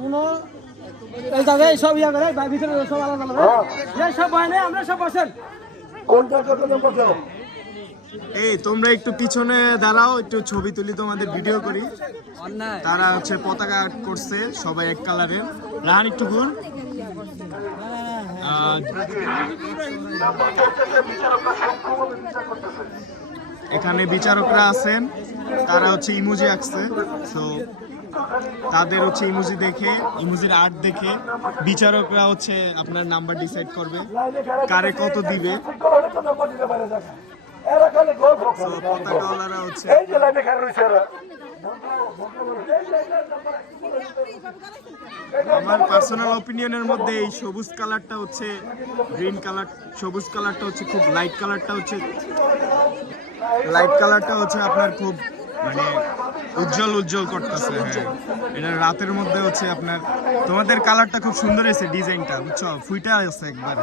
কোনো এই জায়গায় সব ইয়া করে ভিতরে সব আলাদা আলাদা এই সব হয় না আমরা সব বসেন কোনটা কত নম্বর দাও? এই তোমরা একটু পিছনে দাঁড়াও, একটু ছবি তুলি, তোমাদের ভিডিও করি। তারা হচ্ছে পতাকা আর্ট করছে সবাই এক কালারের। রাহান একটু ঘুর। এখানে বিচারকরা আছেন, তারা হচ্ছে ইমোজি আঁকছে। তো তাদের হচ্ছে ইমোজি দেখে, ইমোজির আর্ট দেখে বিচারকরা হচ্ছে আপনার নাম্বার ডিসাইড করবে কারে কত দিবে। পতাকাওয়ালারা হচ্ছে আমার পার্সোনাল অপিনিয়নের মধ্যে এই সবুজ কালারটা হচ্ছে গ্রিন কালার, সবুজ কালারটা হচ্ছে খুব লাইট কালারটা হচ্ছে আপনার খুব মানে উজ্জ্বল উজ্জ্বল করতেছে। হ্যাঁ, এটা রাতের মধ্যে হচ্ছে আপনার তোমাদের কালারটা খুব সুন্দর হয়েছে, ডিজাইনটা বুঝছো, ফুইটা আছে একবারে।